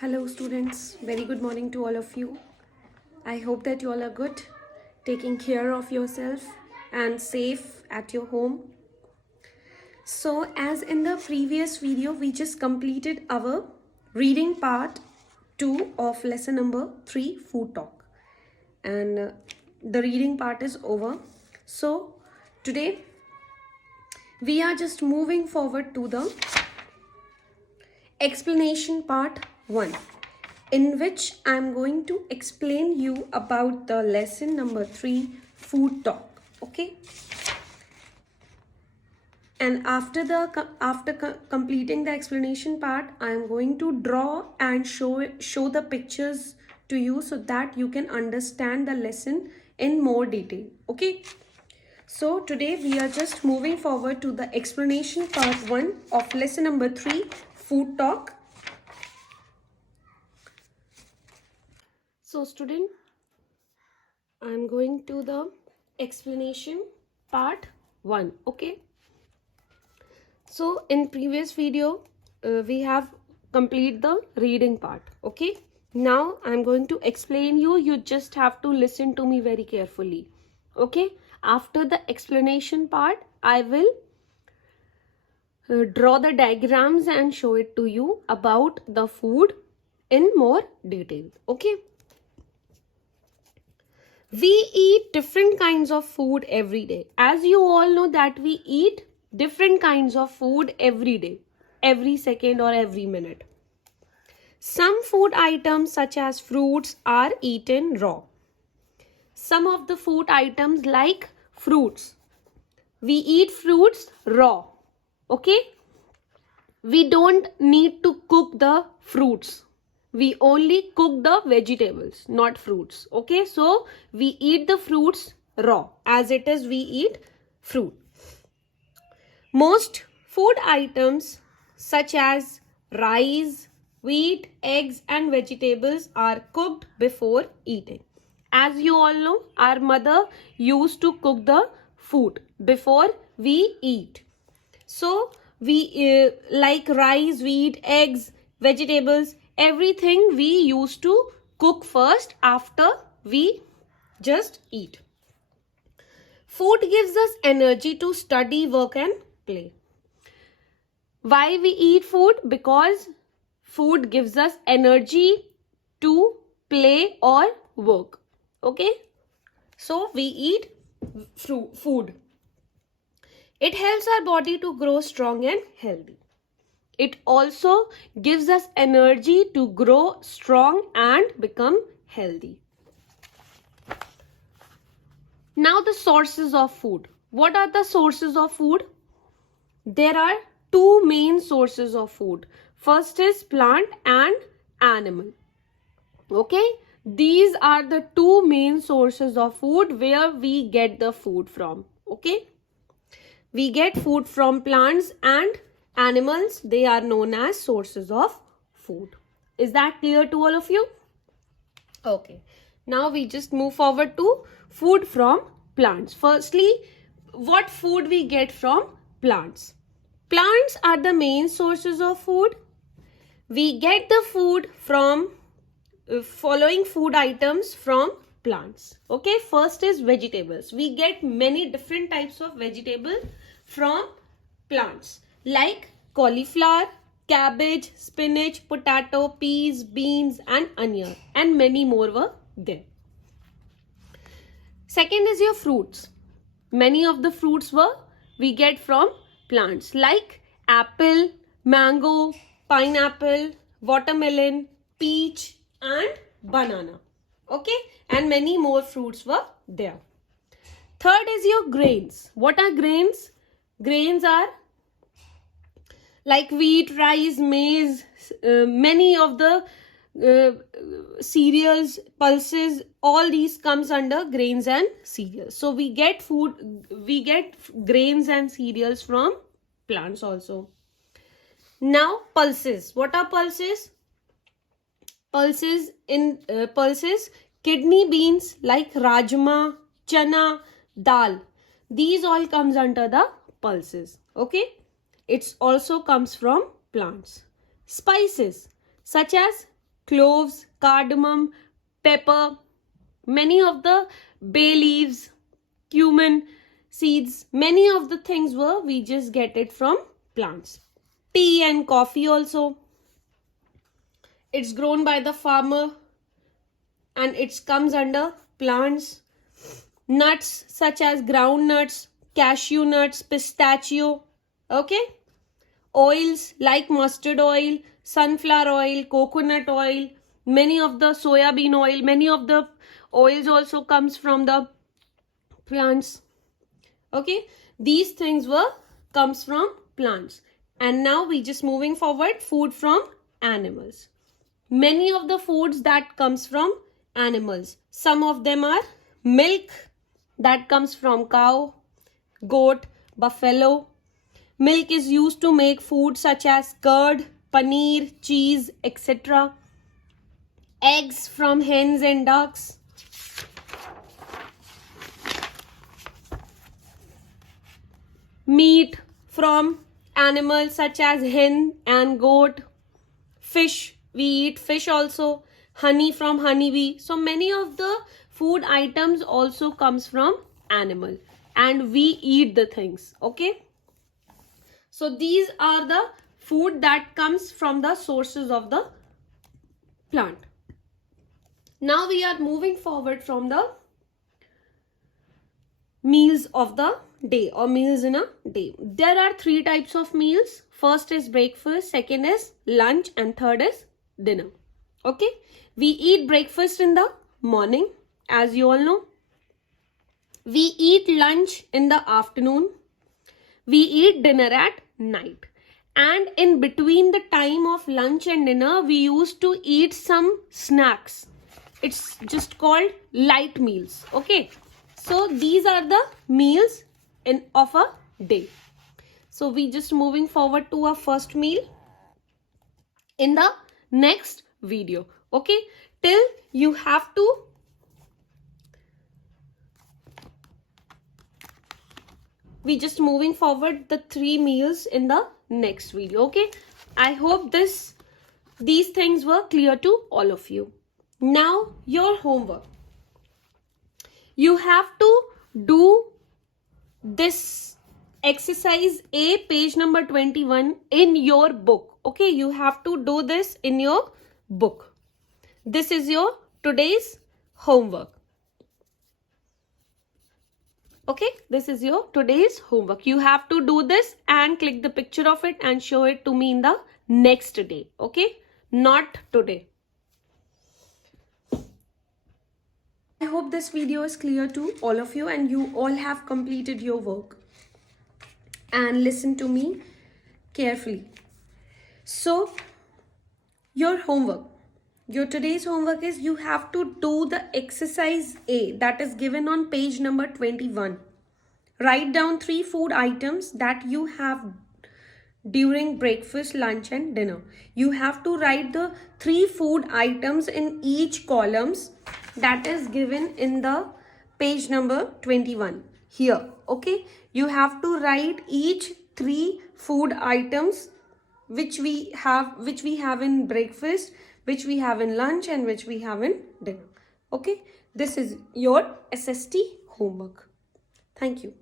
Hello students, very good morning to all of you. I hope that you all are good, taking care of yourself and safe at your home. So as in the previous video, we just completed our reading part 2 of lesson number 3, food talk. And the reading part is over. So today we are just moving forward to the explanation part 1, in which I am going to explain you about the lesson number 3, food talk. Okay, and after completing the explanation part, I am going to draw and show the pictures to you so that you can understand the lesson in more detail. Okay, so today we are just moving forward to the explanation part 1 of lesson number 3, food talk. So student, I am going to the explanation part 1. Okay, so in previous video we have complete the reading part. Okay, now I am going to explain you just have to listen to me very carefully. Okay, after the explanation part I will draw the diagrams and show it to you about the food in more detail. Okay, we eat different kinds of food every day. As you all know that we eat different kinds of food every day, every second or every minute. Some food items such as fruits are eaten raw. Some of the food items like fruits, we eat fruits raw. Okay, we don't need to cook the fruits. We only cook the vegetables, not fruits. Okay, so we eat the fruits raw. As it is, we eat fruit. Most food items such as rice, wheat, eggs and vegetables are cooked before eating. As you all know, our mother used to cook the food before we eat. So we like rice, wheat, eggs, vegetables, everything we used to cook first after we just eat. Food gives us energy to study, work and play. Why we eat food? Because food gives us energy to play or work. Okay, so we eat food. It helps our body to grow strong and healthy. It also gives us energy to grow strong and become healthy. Now the sources of food. What are the sources of food? There are two main sources of food. First is plant and animal. Okay, these are the two main sources of food where we get the food from. Okay, we get food from plants and animals. They are known as sources of food. Is that clear to all of you? Okay, now we just move forward to food from plants. Firstly, what food we get from plants? Plants are the main sources of food. We get the food from following food items from plants. Okay, first is vegetables. We get many different types of vegetables from plants like cauliflower, cabbage, spinach, potato, peas, beans and onion, and many more were there. Second is your fruits. Many of the fruits we get from plants like apple, mango, pineapple, watermelon, peach and banana. Okay, and many more fruits were there. Third is your grains. What are grains? Grains are like wheat, rice, maize, many of the cereals, pulses, all these comes under grains and cereals. So we get grains and cereals from plants also. Now pulses. What are pulses? Pulses, kidney beans like rajma, chana, dal. These all comes under the pulses. Okay, it also comes from plants. Spices such as cloves, cardamom, pepper, many of the bay leaves, cumin, seeds, many of the things we just get it from plants. Tea and coffee also. It's grown by the farmer and it comes under plants. Nuts such as groundnuts, cashew nuts, pistachio. Okay. Oils like mustard oil, sunflower oil, coconut oil, many of the soya bean oil, many of the oils also comes from the plants. Okay. These things comes from plants. And now we just moving forward, food from animals. Many of the foods that comes from animals. Some of them are milk that comes from cow, goat, buffalo. Milk is used to make food such as curd, paneer, cheese, etc. Eggs from hens and ducks. Meat from animals such as hen and goat. Fish, we eat fish also. Honey from honeybee. So many of the food items also comes from animal and we eat the things. Okay. So these are the food that comes from the sources of the plant. Now we are moving forward from the meals of the day or meals in a day. There are 3 types of meals. First is breakfast, second is lunch, and third is dinner. Okay. We eat breakfast in the morning, as you all know. We eat lunch in the afternoon. We eat dinner at night. And in between the time of lunch and dinner, we used to eat some snacks. It's just called light meals. Okay. So these are the meals of a day. So we just moving forward to our first meal in the next video. Okay. Till you have to we just moving forward the 3 meals in the next video. Okay. I hope these things were clear to all of you. Now your homework. You have to do this exercise A, page number 21 in your book. Okay. You have to do this in your book. This is your today's homework. Okay, this is your today's homework. You have to do this and click the picture of it and show it to me in the next day. Okay, not today. I hope this video is clear to all of you and you all have completed your work. And listen to me carefully. So, your homework. Your today's homework is you have to do the exercise A that is given on page number 21. Write down 3 food items that you have during breakfast, lunch and dinner. You have to write the 3 food items in each columns that is given in the page number 21 here. Okay. You have to write each 3 food items which we have in breakfast, which we have in lunch and which we have in dinner. Okay. This is your SST homework. Thank you.